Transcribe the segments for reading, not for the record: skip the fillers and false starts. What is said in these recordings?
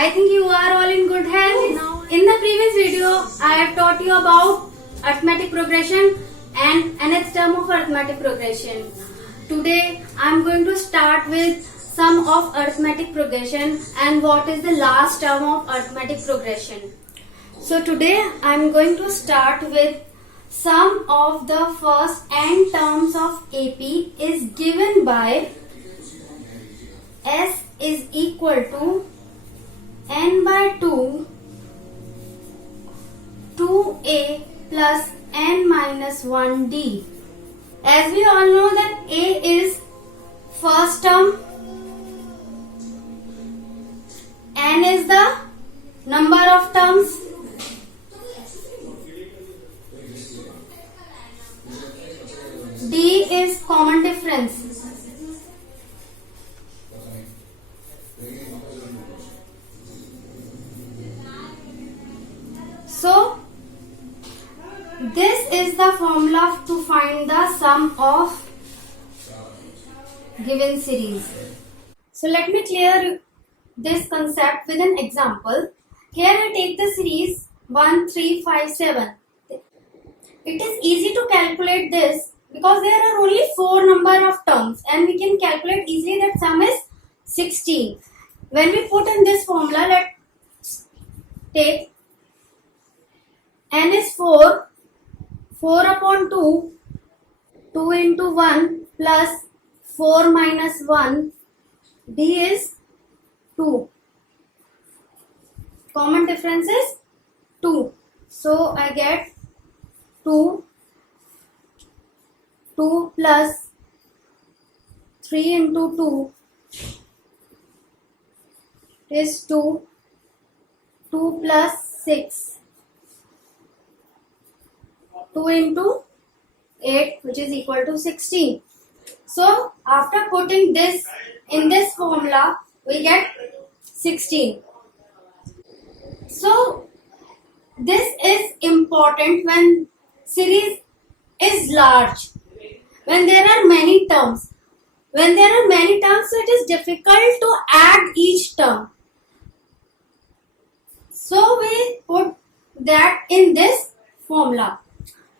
I think you are all in good health. In the previous video, I have taught you about arithmetic progression and nth term of arithmetic progression. Today, I am going to start with sum of arithmetic progression and what is the last term of arithmetic progression. So today, I am going to start with sum of the first n terms of AP is given by S is equal to n by 2 2a plus n minus 1d. As we all know that a is first term, n is the number of terms, d is common difference. So, this is the formula to find the sum of given series. So, let me clear this concept with an example. Here I take the series 1, 3, 5, 7. It is easy to calculate this because there are only 4 number of terms and we can calculate easily that sum is 16. When we put in this formula, let's take n is 4, 4 upon 2, 2 into 1 plus 4 minus 1, d is 2. Common difference is 2. So I get 2 plus 3 into 2 is 2 plus 6. 2 into 8 which is equal to 16. So after putting this in this formula we get 16. So this is important when series is large, when there are many terms. When there are many terms, so it is difficult to add each term. So we put that in this formula.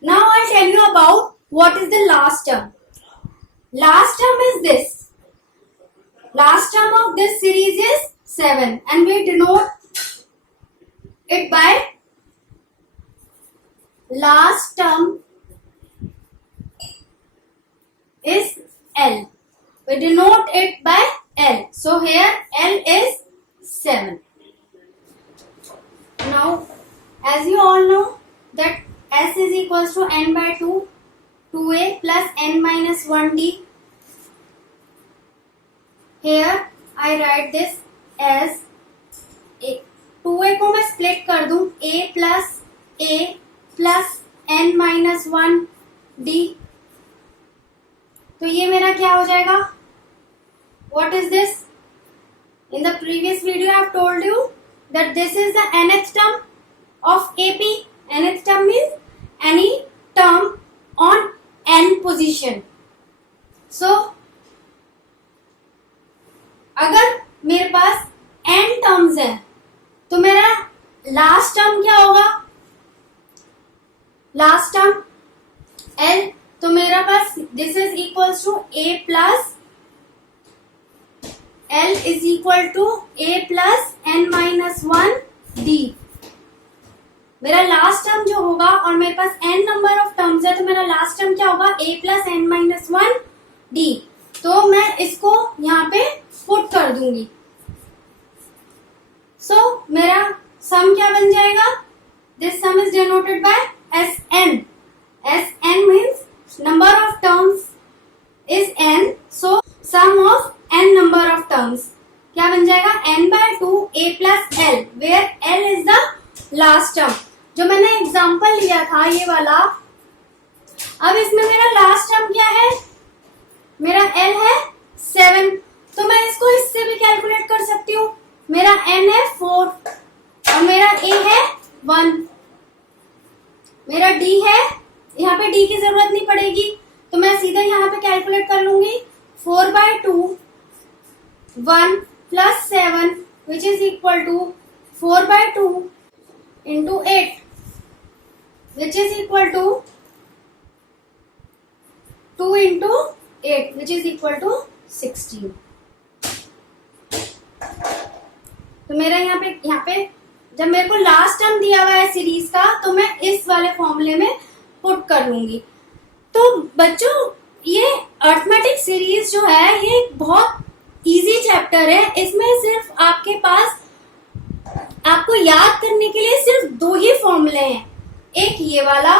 Now I'll tell you about what is the last term. Last term is this. Last term of this series is 7 and we denote it by last term is L. We denote it by L. So here L is 7. Now as you all know that S is equals to n by 2, 2a plus n minus 1d. Here I write this as a. 2a को मैं split कर दूं a plus n minus 1d. तो ये मेरा क्या हो जाएगा? What is this? In the previous video I have told you that this is the nth term of AP. Nth term means any term on n position. So अगर मेरे पास n terms है तो मेरा लास्ट टर्म क्या होगा? Last term L. तो मेरा पास this is equals to a plus L is equal to a plus n minus 1d. मेरा लास्ट टर्म जो होगा और मेरे पास n नंबर ऑफ टर्म्स है तो मेरा लास्ट टर्म क्या होगा? a plus n minus 1d. तो मैं इसको यहाँ पे पुट कर दूंगी. सो मेरा सम क्या बन जाएगा? This sum is denoted by Sn. Sn means number of terms is n. So sum of n number of terms क्या बन जाएगा? n by 2 a plus l where l is the last term. जो मैंने example लिया था ये वाला, अब इसमें मेरा लास्ट टर्म क्या है? मेरा l है 7. तो मैं इसको इससे भी कैलकुलेट कर सकती हूँ. मेरा n है 4 और मेरा a है 1. मेरा d है, यहाँ पे d की जरूरत नहीं पड़ेगी तो मैं सीधा यहाँ पे कैलकुलेट कर लूंगी. 4 by 2 1 plus 7 which is equal to 4/2 into 8, which is equal to 2 into 8, which is equal to 16. तो मेरा यहाँ पे जब मेरे को लास्ट टर्म दिया हुआ है सीरीज का, तो मैं इस वाले फॉर्मूले में पुट कर लूंगी. तो बच्चों, ये अर्थमेटिक सीरीज जो है ये बहुत इजी चैप्टर है. इसमें सिर्फ आपके पास आपको याद करने के लिए सिर्फ 2 ही फॉर्मूले हैं, एक ये वाला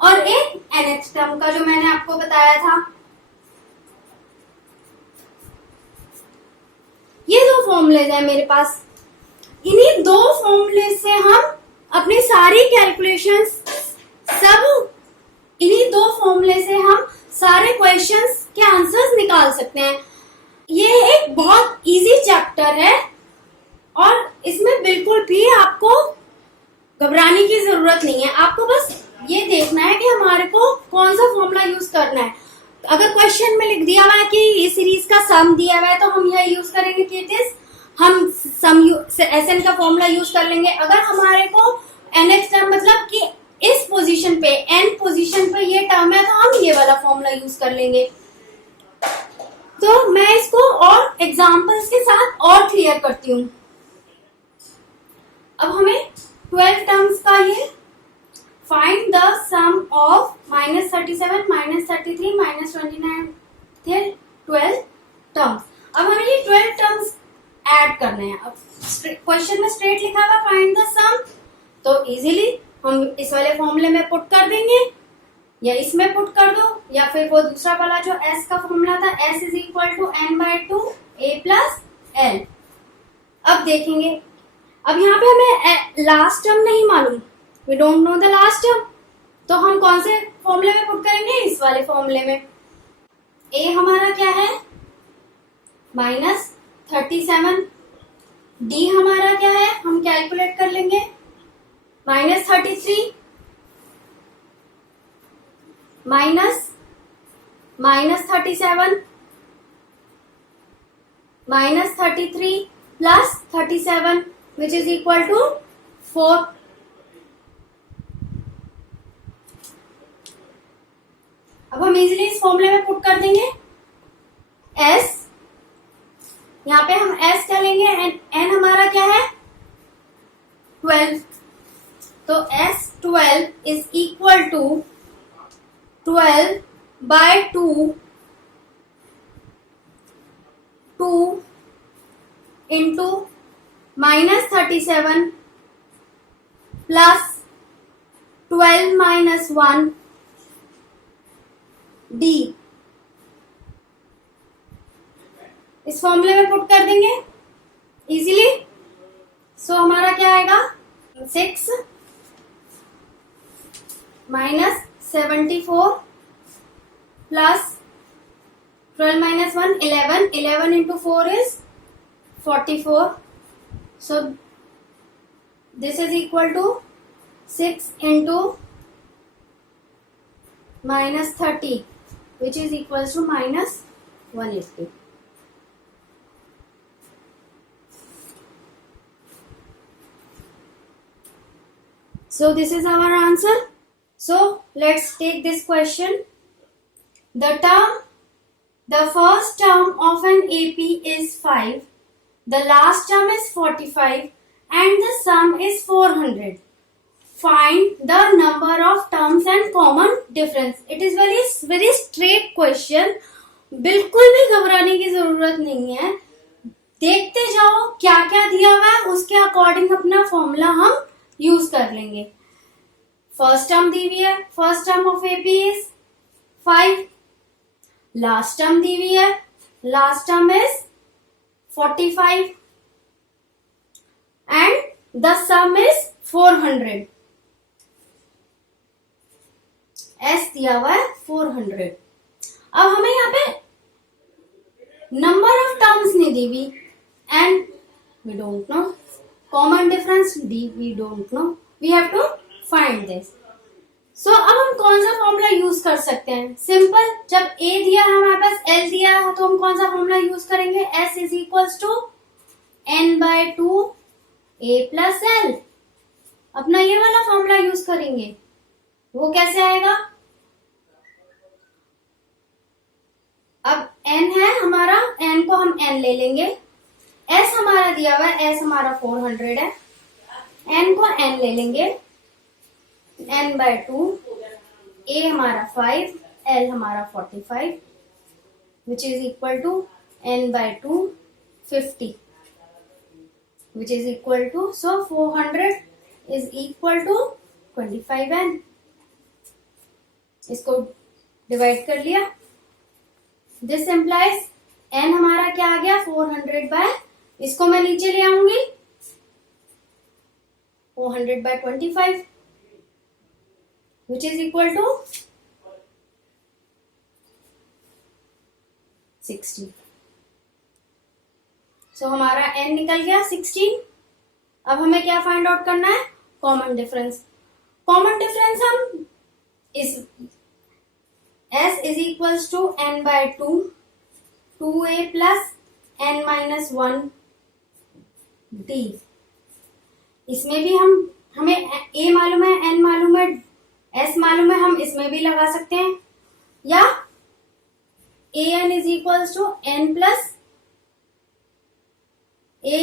और एक nth टर्म का जो मैंने आपको बताया था. ये 2 फॉर्मूलेज हैं मेरे पास. इन्हीं 2 फॉर्मूले से हम अपनी सारी कैलकुलेशंस इन्हीं 2 फॉर्मूले से हम सारे क्वेश्चंस के आंसर्स निकाल सकते हैं. ये एक बहुत इजी चैप्टर है और इसमें बिल्कुल भी आपको घबराने की जरूरत नहीं है. आपको बस ये देखना है कि हमारे को कौन सा फॉर्मूला यूज करना है. अगर क्वेश्चन में लिख दिया हुआ है कि ये सीरीज का सम दिया हुआ है, तो हम यह यूज करेंगे कि इट इज हम सम SN का फॉर्मूला यूज कर लेंगे. अगर हमारे को nth टर्म मतलब कि इस पोजीशन पे n पोजीशन पे ये टर्म है, तो हम ये वाला फॉर्मूला यूज कर लेंगे. तो मैं इसको और एग्जांपल्स के साथ और क्लियर करती हूँ. अब हमें 12 टर्म्स का ये फाइंड द सम ऑफ -37, -33, -29 थे 12 टर्म्स. अब हमें ये 12 टर्म्स ऐड करने हैं. अब क्वेश्चन में स्ट्रेट लिखा हुआ फाइंड द सम, तो इजीली हम इस वाले फॉर्मूले में पुट कर देंगे, या इसमें पुट कर दो, या फिर वो दूसरा वाला जो S का फॉर्मूला था, S is equal to n/2 a plus l. अब देखेंगे, अब यहाँ पे हमें लास्ट टर्म नहीं मालूम, we don't know the last term, तो हम कौन से फॉर्मूले में पुट करेंगे? इस वाले फॉर्मूले में. a हमारा क्या है? -37. d हमारा क्या है? हम कैलकुलेट कर लेंगे. -33 -37 -33 plus 37, which is equal to 4. अब हम इजीली इस फॉर्मूले में पुट कर देंगे S. यहाँ पे हम S क्या लेंगे? n हमारा क्या है? 12. तो S12 is equal to 12/2 into -37 plus 12 minus 1 D. इस फॉर्मूले में पुट कर देंगे इजीली. सो हमारा क्या आएगा? 6 minus 74 plus 12 minus 1 11. 11 into 4 is 44. So this is equal to 6 into -30, which is equals to -180. So this is our answer. So let's take this question. The first term of an AP is 5. The last term is 45 and the sum is 400. Find the number of terms and common difference. It is very straight question. बिल्कुल भी घबराने की जरूरत नहीं है. देखते जाओ क्या क्या दिया हुआ है, उसके अकॉर्डिंग अपना फॉर्मूला हम यूज कर लेंगे. फर्स्ट टर्म दी हुई है, first term of AP is 5. Last term दी हुई है, last term is 45 and the sum is 400. S दिया हुआ है 400. अब हमें यहाँ पे नंबर ऑफ टर्म्स नहीं दी हुई and we don't know common difference d, we don't know, we have to find this. So अब हम कौन सा फॉर्मूला यूज कर सकते हैं? सिंपल, जब A दिया है हमारे पास, L दिया है, तो हम कौन सा फॉर्मूला यूज करेंगे? S is equals to n/2 a plus l। अपना ये वाला फॉर्मूला यूज करेंगे। वो कैसे आएगा? अब n है हमारा, n को हम n ले लेंगे। s हमारा दिया हुआ है, s हमारा 400 है। n को n ले लेंगे, n/2, a हमारा 5, l हमारा 45, which is equal to n/2 50, which is equal to, so 400 is equal to 25n। इसको डिवाइड कर लिया। दिस इम्प्लाइज n हमारा क्या आ गया? 400 बाय, इसको मैं नीचे ले आऊंगी, 400/25, which is equal to 60। सो हमारा n निकल गया 16। अब हमें क्या फाइंड आउट करना है? Common difference. कॉमन डिफरेंस हम इस s is equals to n/2 2a plus n-1 d। इसमें भी हमें a मालूम है, n मालूम है, s मालूम है, हम इसमें भी लगा सकते हैं। या an is equals to n plus a,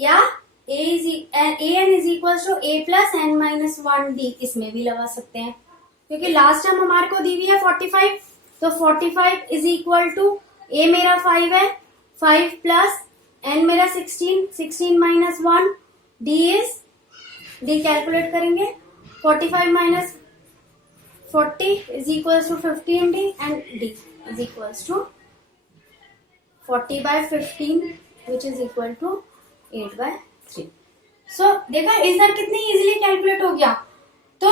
या an is equals to a plus n-1 d, इसमें भी लगा सकते हैं। क्योंकि लास्ट टाइम हमारे को दी हुई है 45, तो 45 इज इक्वल टू a मेरा 5 है, 5 प्लस n मेरा 16, 16 minus 1, d is, d calculate करेंगे, 45 minus 40 is equals to 50 and d is equals to 40/15, which is equal to 8/3। So देखा इधर कितनी इजीली कैलकुलेट हो गया। तो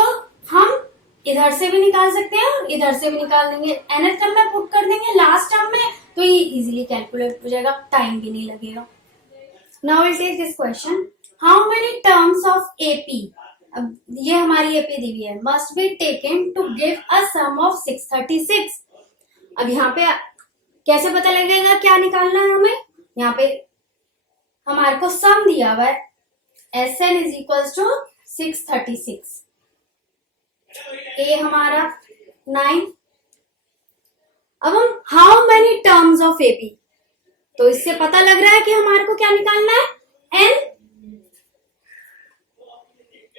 हम इधर से भी निकाल सकते हैं और इधर से भी निकाल देंगे। nth टर्म में पुट कर देंगे लास्ट टर्म में, तो ये इजीली कैलकुलेट हो जाएगा, टाइम भी नहीं लगेगा। Now will take this question, how many terms of AP, अब ये हमारी एपी दी हुई है, must be taken to give a sum of 636। अब यहाँ पे कैसे पता लगेगा क्या निकालना है हमें? यहाँ पे हमारे को सम दिया हुआ है, Sn is equals to 636, a हमारा 9। अब हम how many terms of AP, तो इससे पता लग रहा है कि हमारे को क्या निकालना है? n।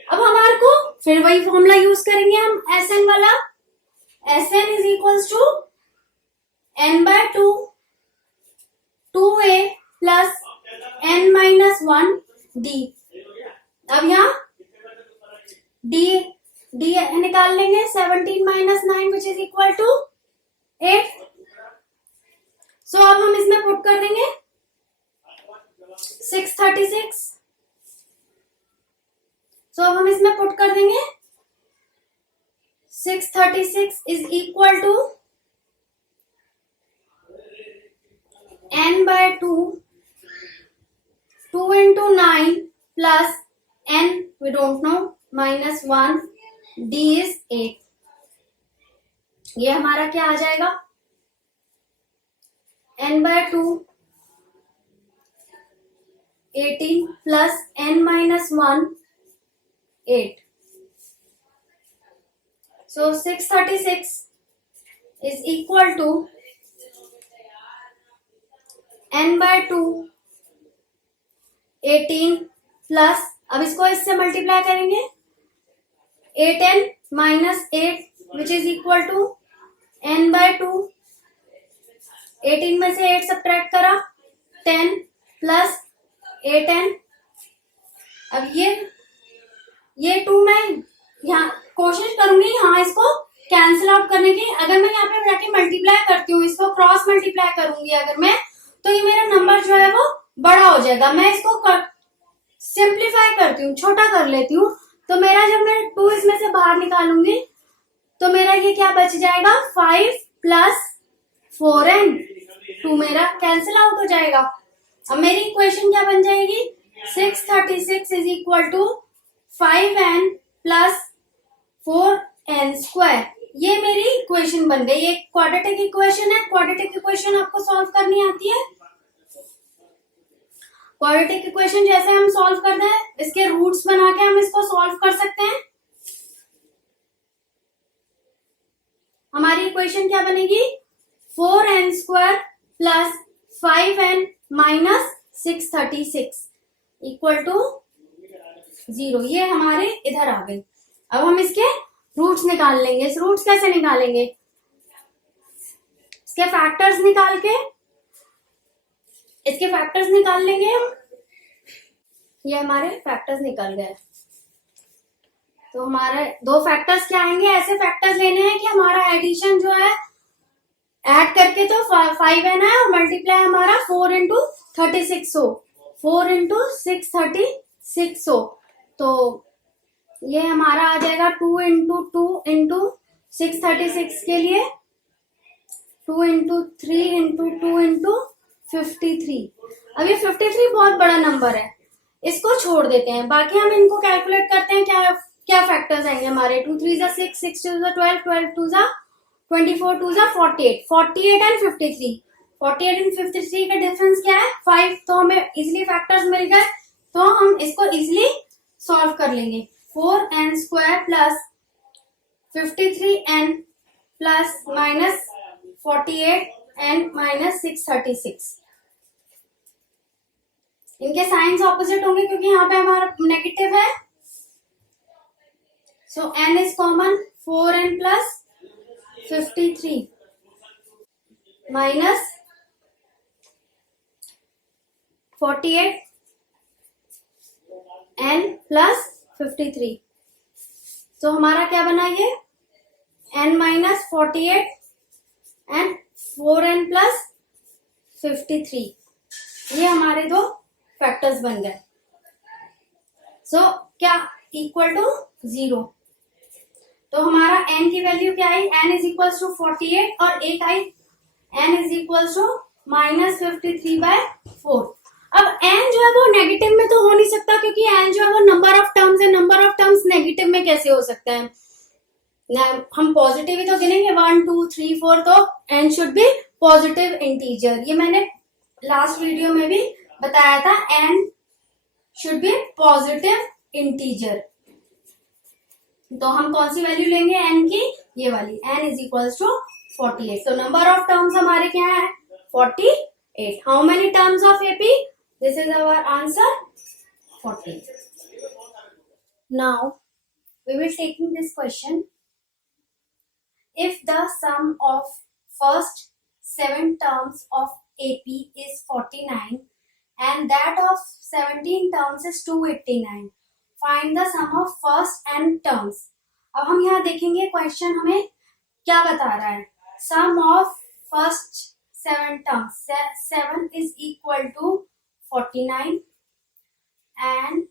अब हमारे को फिर वही फॉर्मूला यूज करेंगे हम Sn वाला, Sn is equals to n/2 2a plus n-1 d। अब यहाँ d निकाल लेंगे, 17 minus 9 which is equal to 8। So अब हम इसमें पुट कर देंगे 636। सो अब हम इसमें पुट कर देंगे 636 is equal to n/2 2 into 9 plus n we don't know minus 1 d is 8। ये हमारा क्या आ जाएगा? n/2 18 plus n-1 8। So 636 is equal to n/2 18 plus, अब इसको इससे मल्टीप्लाई करेंगे, 8n minus 8 which is equal to n/2, 18 में से 8 सब्ट्रैक्ट करा, 10 प्लस 8n। अब ये 2 मैं यहाँ कोशिश करूंगी यहाँ इसको कैंसिल आउट करने की। अगर मैं यहाँ पे जाके मल्टीप्लाई करती हूँ, इसको क्रॉस मल्टीप्लाई करूंगी अगर मैं, तो ये मेरा नंबर जो है वो बड़ा हो जाएगा। मैं इसको सिंप्लीफाई करती हूँ, छोटा कर लेती हूँ, तो मेरा जब मैं 2 इसमें से बाहर निकालूंगी तो मेरा ये क्या बच जाएगा? 5 प्लस 4n, 2 मेरा कैंसिल आउट हो जाएगा। अब मेरी इक्वेशन क्या बन जाएगी? 636 is equal to 5n plus 4n square. ये मेरी इक्वेशन बन गई। ये क्वाड्रेटिक इक्वेशन है। क्वाड्रेटिक इक्वेशन आपको सॉल्व करनी आती है। क्वाड्रेटिक इक्वेशन जैसे हम सॉल्व करते हैं, इसके रूट्स बना के हम इसको सॉल्व कर सकते हैं। हमारी इक्वेशन क्या बनेगी? 4n² plus 5n minus 636 equal to 0। ये हमारे इधर आ गई। अब हम इसके रूट्स निकाल लेंगे। इस रूट्स कैसे निकालेंगे? इसके फैक्टर्स निकाल लेंगे हम। ये हमारे फैक्टर्स निकल गए। तो हमारे दो फैक्टर्स क्या आएंगे? ऐसे फैक्टर्स लेने हैं कि हमारा एडिशन जो है ऐड करके तो 5n है और मल्टीप्लाई हमारा 4 इंटू 36 हो, 4 इंटू 636 हो। तो ये हमारा आ जाएगा 2 इंटू 2 इंटू 636 के लिए 2 इंटू 3 इंटू 2 इंटू 53। अब ये 53 बहुत बड़ा नंबर है, इसको छोड़ देते हैं। बाकी हम इनको कैलकुलेट करते हैं। क्या क्या फैक्टर्स आएंगे हमारे? 2 3 6, 6 2 12, 12 2 24, 2 48, 48 एंड 53। 48 एंड 53 का डिफरेंस क्या है? 5। तो हमें इजिली फैक्टर्स मिल गए, तो हम इसको इजिली सॉल्व कर लेंगे। 4n² plus 53n plus minus 48n minus 636। इनके साइंस ऑपोजिट होंगे क्योंकि यहाँ पे हमारा नेगेटिव है। सो n is common, 4n plus 53 minus 48 n plus 53। तो हमारा क्या बना? ये n minus 48 and 4n plus 53। ये हमारे दो फैक्टर्स बन गए। सो क्या इक्वल टू 0। तो हमारा n की वैल्यू क्या आई? n इज इक्वल टू 48 और एक आई n is equal to minus 53/4। अब n जो है वो नेगेटिव में तो हो नहीं सकता क्योंकि n जो है वो नंबर ऑफ टर्म्स है। नंबर ऑफ टर्म्स नेगेटिव में कैसे हो सकता है? हम पॉजिटिव ही तो गिनेंगे, 1 2 3 4। तो n should be positive integer. ये मैंने लास्ट वीडियो में भी बताया था, n should be positive integer. तो हम कौन सी वैल्यू लेंगे n की? ये वाली, n इज इक्वल टू 48। तो नंबर ऑफ टर्म्स हमारे क्या है? 48। How many terms of AP? This is our answer, 40। नाउ we will taking this question. If the sum of first 7 terms of AP is 49 and that of 17 terms is 289, find the sum of first n terms. अब हम यहाँ देखेंगे question हमें क्या बता रहा है। सम of first 7 terms, 7 is equal to 49 and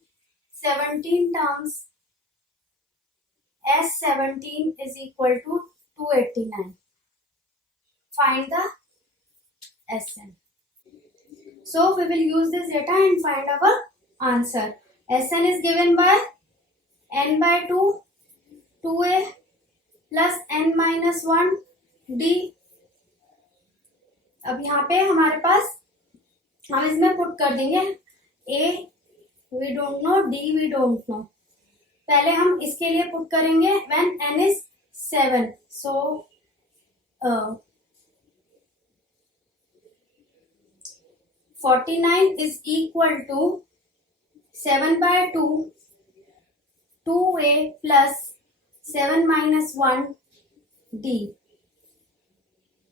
17 terms S17 is equal to 289. Find the Sn. So we will use this data and find our answer. Sn is given by n by 2, 2a plus n minus 1 d. अब यहाँ पे हमारे पास हम इसमें put कर देंगे a we don't know, d we don't know. पहले हम इसके लिए पुट करेंगे when n is 7. So 49 is equal to 7 by 2, 2a plus 7 minus 1 d,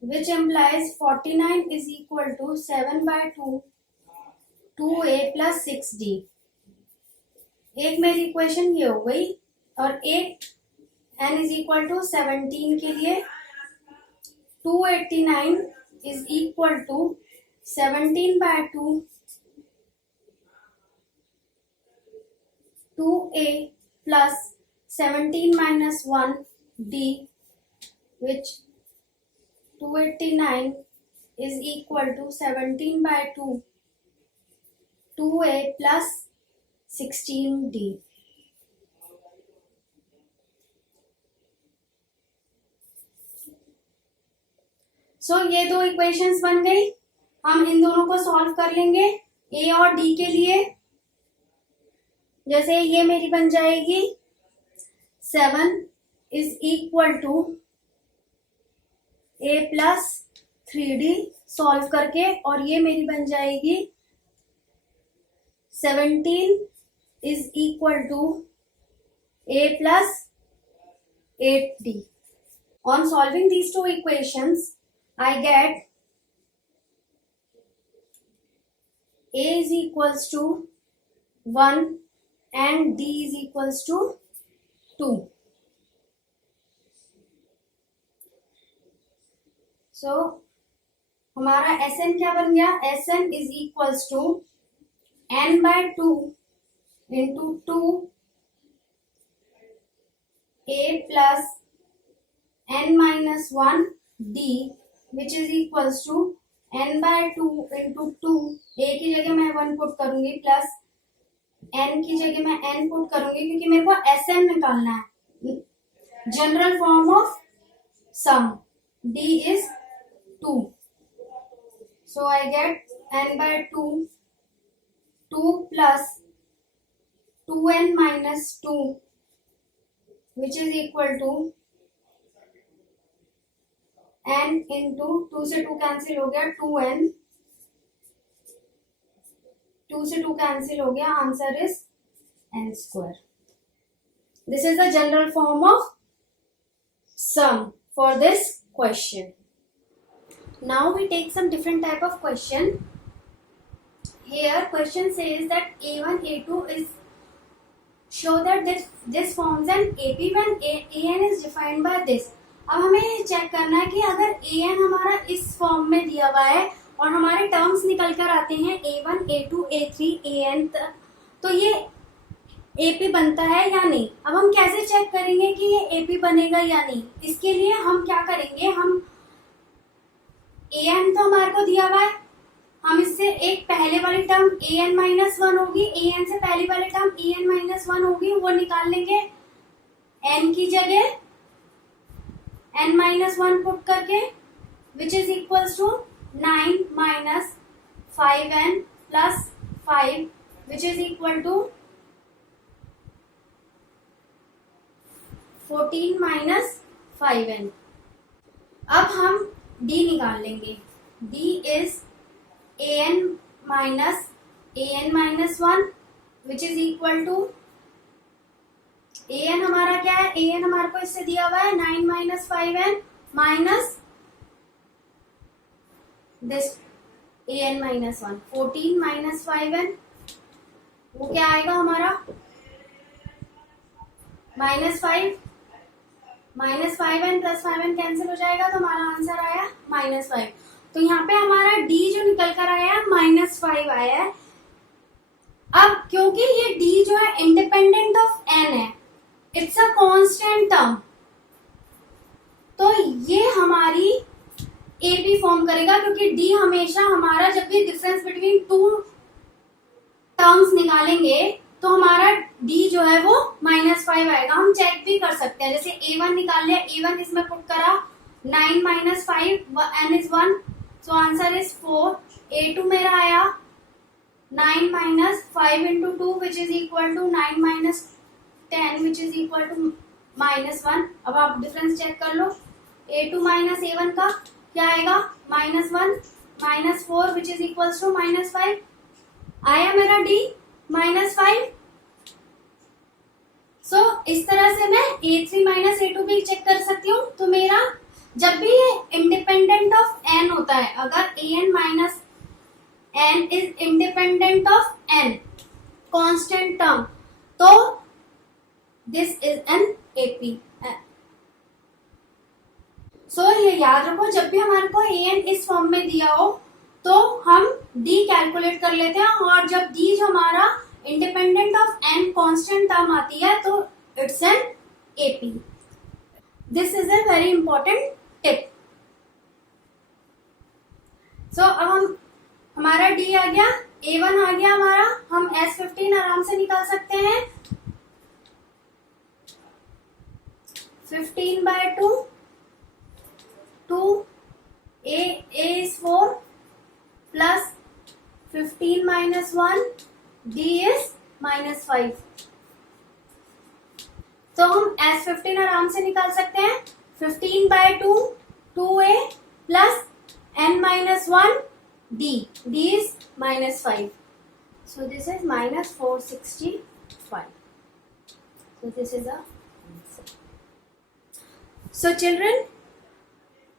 which implies 49 is equal to 7 by 2, 2a plus 6d. एक मेरी equation ये हो गई और एक n इज इक्वल टू 17 के लिए 289 is equal to 17 by 2, 2a plus 17 minus 1 d, which 289 is equal to 17 by 2, 2a plus 16d. सो ये दो इक्वेशंस बन गई। हम इन दोनों को सॉल्व कर लेंगे। ए और डी के लिए जैसे ये मेरी बन जाएगी 7 is equal to a plus 3d solve करके, और ये मेरी बन जाएगी 17 is equal to a plus 8d. On solving these two equations, I get a is equals to 1 and d is equals to 2. So हमारा Sn क्या बन गया? Sn is equals to n by 2 into 2 a plus n minus 1 d, which is equals to n by 2 into 2, a की जगह मैं 1 put करूंगी plus n की जगह मैं n पुट करूंगी क्योंकि मेरे को Sn निकालना है. General form of sum d is 2, so I get n by 2 plus 2n minus 2, which is equal to n into 2 से 2 कैंसिल हो गया 2n, 2 से 2 कैंसिल हो गया, answer is n square. This is the general form of sum for this question. Now we take some different type of question. Here question says that a1 a2 is show that this forms an AP when an is defined by this. अब हमें ये check करना है कि अगर an हमारा इस form में दिया हुआ है और हमारे टर्म्स निकल कर आते हैं a1 a2 a3 an, तो ये AP बनता है या नहीं. अब हम कैसे चेक करेंगे कि ये AP बनेगा या नहीं? इसके लिए हम क्या करेंगे, हम an तो हमारे को दिया हुआ है, हम इससे एक पहले वाली टर्म an माइनस 1 होगी, an से पहली वाली टर्म an माइनस 1 होगी, वो निकाल लेंगे n की जगह n माइनस 1 पुट करके, which is equals to 9 minus 5n plus 5, which is equal to 14 minus 5n. अब हम d निकाल लेंगे. d इज an minus 1, which is equal to an हमारा क्या है, an हमारे को इससे दिया हुआ है 9 minus 5n minus this an minus 1, 14 minus 5n, वो क्या आएगा हमारा -5 प्लस 5n कैंसिल हो जाएगा, तो हमारा आंसर आया -5. तो यहाँ पे हमारा d जो निकल कर आया है -5 आया है. अब क्योंकि ये d जो है इंडिपेंडेंट ऑफ n है, इट्स अ कांस्टेंट टर्म, तो ये हमारी AP फॉर्म करेगा, क्योंकि d हमेशा हमारा जब भी डिफरेंस बिटवीन टू टर्म्स निकालेंगे तो हमारा d जो है वो -5 आएगा. हम चेक भी कर सकते हैं, जैसे a1 निकाल लिया, a1 इसमें पुट करा, 9 minus 5 n is 1, so answer is 4. a2 मेरा आया 9 minus 5 into 2, which is equal to 9 minus 10, which is equal to -1. अब आप डिफरेंस चेक कर लो, a2 minus a1 का क्या आएगा, -1 minus 4, which is equals to -5. आया मेरा d -5. सो इस तरह से मैं a3 minus a2 भी चेक कर सकती हूँ. तो मेरा जब भी ये इंडिपेंडेंट ऑफ n होता है, अगर an minus n is independent of n constant term, तो दिस इज एन AP. सो ये याद रखो, जब भी हमारे को an इस फॉर्म में दिया हो तो हम d कैलकुलेट कर लेते हैं, और जब d जो हमारा independent of n constant term आती है तो it's an AP. This is a very important tip. So अब हमारा d आ गया, a1 आ गया हमारा, हम S15 आराम से निकाल सकते हैं. 15 by 2, 2 a is 4 plus 15 minus 1, D is -5. तो हम S15 आराम से निकाल सकते हैं. 15/2, 2A plus n minus 1, D. D is -5. So this is -465. So this is a answer. So children,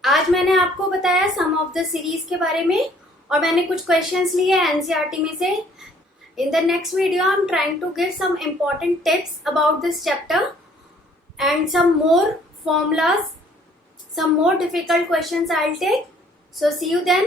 आज मैंने आपको बताया सम ऑफ द सीरीज के बारे में और मैंने कुछ क्वेश्चंस लिए एनसीईआरटी में से. In the next video, I'm trying to give some important tips about this chapter and some more formulas, some more difficult questions I'll take. So see you then.